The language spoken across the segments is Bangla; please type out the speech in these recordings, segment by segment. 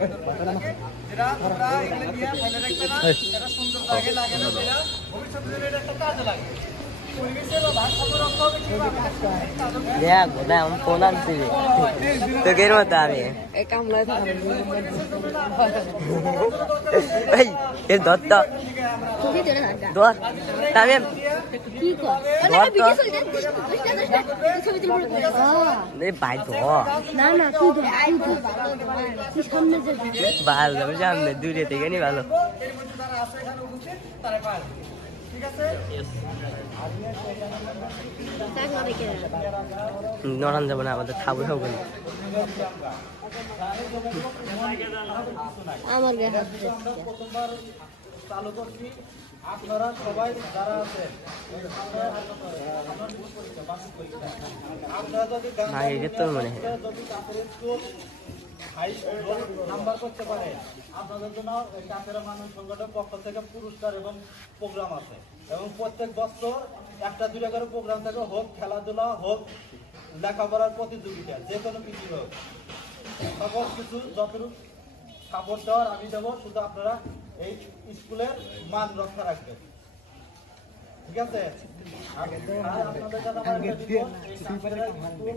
যেটা তোমরা এগুলো নিয়ে ফেলে রাখবে না, এটা সুন্দর লাগে লাগে না, যেটা ভবিষ্যতে যদি এটা একটা কাজে লাগে। পরিবেশের ভারসাম্য রক্ষা হবে কিভাবে? দেখ বোধহয় আমি ফোন আনছি তো কের মতো আমি এই কামলায় এই এর দত্ত দর তামিম কি কর দর তো ছবি তুলবো এই ভাই তো না না তুই তো তুই সামনে যাবি ভালো সামনে দূরে থেকে নি ভালো এর মধ্যে যারা আছে এখানে উপস্থিত তারা পারবে। ঠিক আছে? নড়ান যাবো না আমাদের খাবো খাবো না আমার গায়ে হাত কিন্তু আমরা প্রথমবার চালু করছি, আপনারা সবাই যারা আছেন আপনারা যদি হ্যাঁ এটা তো মনে হয় যদি কাপড়ের স্কুল হাই স্কুল নাম্বার করতে পারে, আপনাদের জন্য কাপড়ের মানুষ সংগঠনের পক্ষ থেকে পুরস্কার এবং প্রোগ্রাম আছে। এবং প্রত্যেক বছর একটা দুইটা করে প্রোগ্রাম থাকে, হোক খেলাধুলা, হোক লেখাপড়ার প্রতিযোগিতা, যে কোনো কিছু হোক, সকল কিছু যতটুকু কাপড় দেওয়ার আমি দেবো, শুধু আপনারা এই স্কুলের মান রক্ষা রাখবেন। ঠিক আছে? আর আপনাদের যারা আমার একটা রিপোর্ট, এই কাপড়ের স্কুল,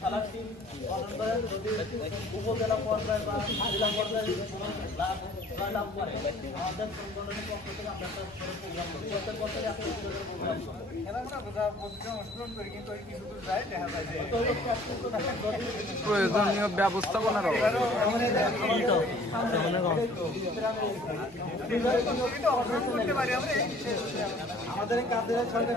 খেলার টিম গঠন করে যদি উপজেলা পর্যায়ে বা জেলা পর্যায়ে জয়লাভ করে, আমাদের সংগঠনের পক্ষ থেকে আমরা একটা প্রোগ্রাম করি। প্রত্যেক বছরই একটা প্রোগ্রাম প্রয়োজনীয় ব্যবস্থাপনার আমাদের কাজের সরকার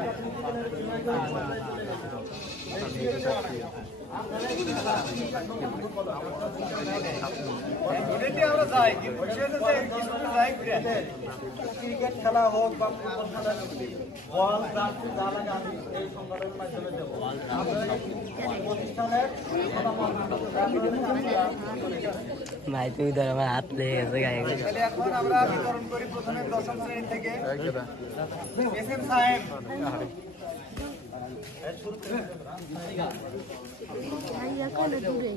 ক্রিকেট খেলা হোক বা ফুটবল খেলা, বল জার্সি যা লাগে আমি এই সংগঠনের মাধ্যমে দেবো। প্রতিষ্ঠানের ভাই তুমি ধর আমার হাত লেগে গেছে গায়ে এখন আমরা বিতরণ করি প্রথমে 10ম শ্রেণী থেকে এসএম সাহেব। দূরে